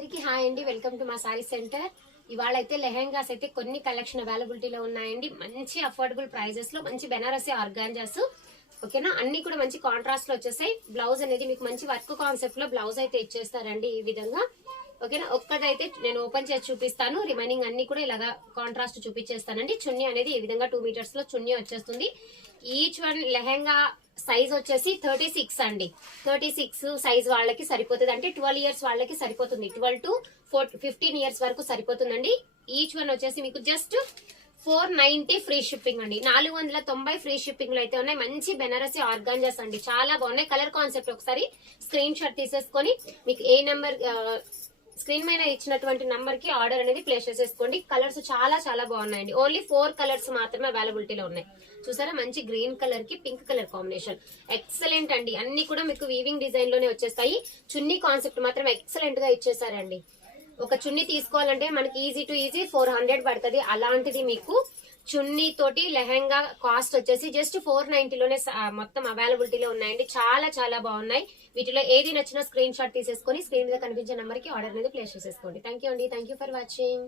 అందరికీ హాయ్ అండి, welcome to మా సారీ సెంటర్. ఇవాళ అయితే లెహెంగాస్ అయితే కొన్ని కలెక్షన్ అవైలబిలిటీలో ఉన్నాయండి. మంచి అఫోర్డబుల్ ప్రైజెస్ లో మంచి బెనారసీ ఆర్గాంజాస్, ఓకేనా. అన్ని కూడా మంచి కాంట్రాస్ట్ లో వచ్చేసాయి. బ్లౌజ్ అనేది మీకు మంచి వర్క్ కాన్సెప్ట్ లో బ్లౌజ్ అయితే ఇచ్చేస్తారండి ఈ విధంగా, ఓకేనా. ఒక్కదైతే నేను ఓపెన్ చేసి చూపిస్తాను, రిమైనింగ్ అన్ని కూడా ఇలాగా కాంట్రాస్ట్ చూపించేస్తానండి. చున్నీ అనేది ఈ విధంగా 2 మీటర్స్ లో చున్నీ వచ్చేస్తుంది. ఈచ్ వన్ లెహెంగా సైజ్ వచ్చేసి 36 అండి. 36 సైజ్ వాళ్ళకి సరిపోతుంది, అంటే 12 ఇయర్స్ వాళ్ళకి సరిపోతుంది. 12 to 15 ఇయర్స్ వరకు సరిపోతుందండి. ఈచ్ వన్ వచ్చేసి మీకు జస్ట్ 490 ఫ్రీ షిప్పింగ్ అండి. 490 ఫ్రీ షిప్పింగ్ లో అయితే ఉన్నాయి. మంచి బెనారసీ ఆర్గాంజాస్ అండి, చాలా బాగున్నాయి. కలర్ కాన్సెప్ట్ ఒకసారి స్క్రీన్ షాట్ తీసేసుకొని మీకు ఏ నెంబర్ స్క్రీన్ మీద ఇచ్చినటువంటి నంబర్ కి ఆర్డర్ అనేది ప్లేస్ చేసేసుకోండి. కలర్స్ చాలా చాలా బాగున్నాయండి. ఓన్లీ 4 కలర్స్ మాత్రమే అవైలబిలిటీలో ఉన్నాయి. చూసారా, మంచి గ్రీన్ కలర్ కి పింక్ కలర్ కాంబినేషన్ ఎక్సలెంట్ అండి. అన్ని కూడా మీకు వీవింగ్ డిజైన్ లోనే వచ్చేస్తాయి. చున్నీ కాన్సెప్ట్ మాత్రం ఎక్సలెంట్ గా ఇచ్చేసారండి. ఒక చున్నీ తీసుకోవాలంటే మనకి ఈజీ టు ఈజీ 400 పడుతుంది. అలాంటిది మీకు చున్నీ తోటి లెహెంగా కాస్ట్ వచ్చేసి జస్ట్ 490 లోనే మొత్తం అవైలబిలిటీలో ఉన్నాయండి. చాలా చాలా బాగున్నాయి. వీటిలో ఏది నచ్చినా స్క్రీన్ షాట్ తీసేసుకొని స్క్రీన్ మీద కనిపించే నెంబర్ కి ఆర్డర్ అనేది ప్లేస్ చేసేసుకోండి. థ్యాంక్ యూ అండి. Thank you for watching.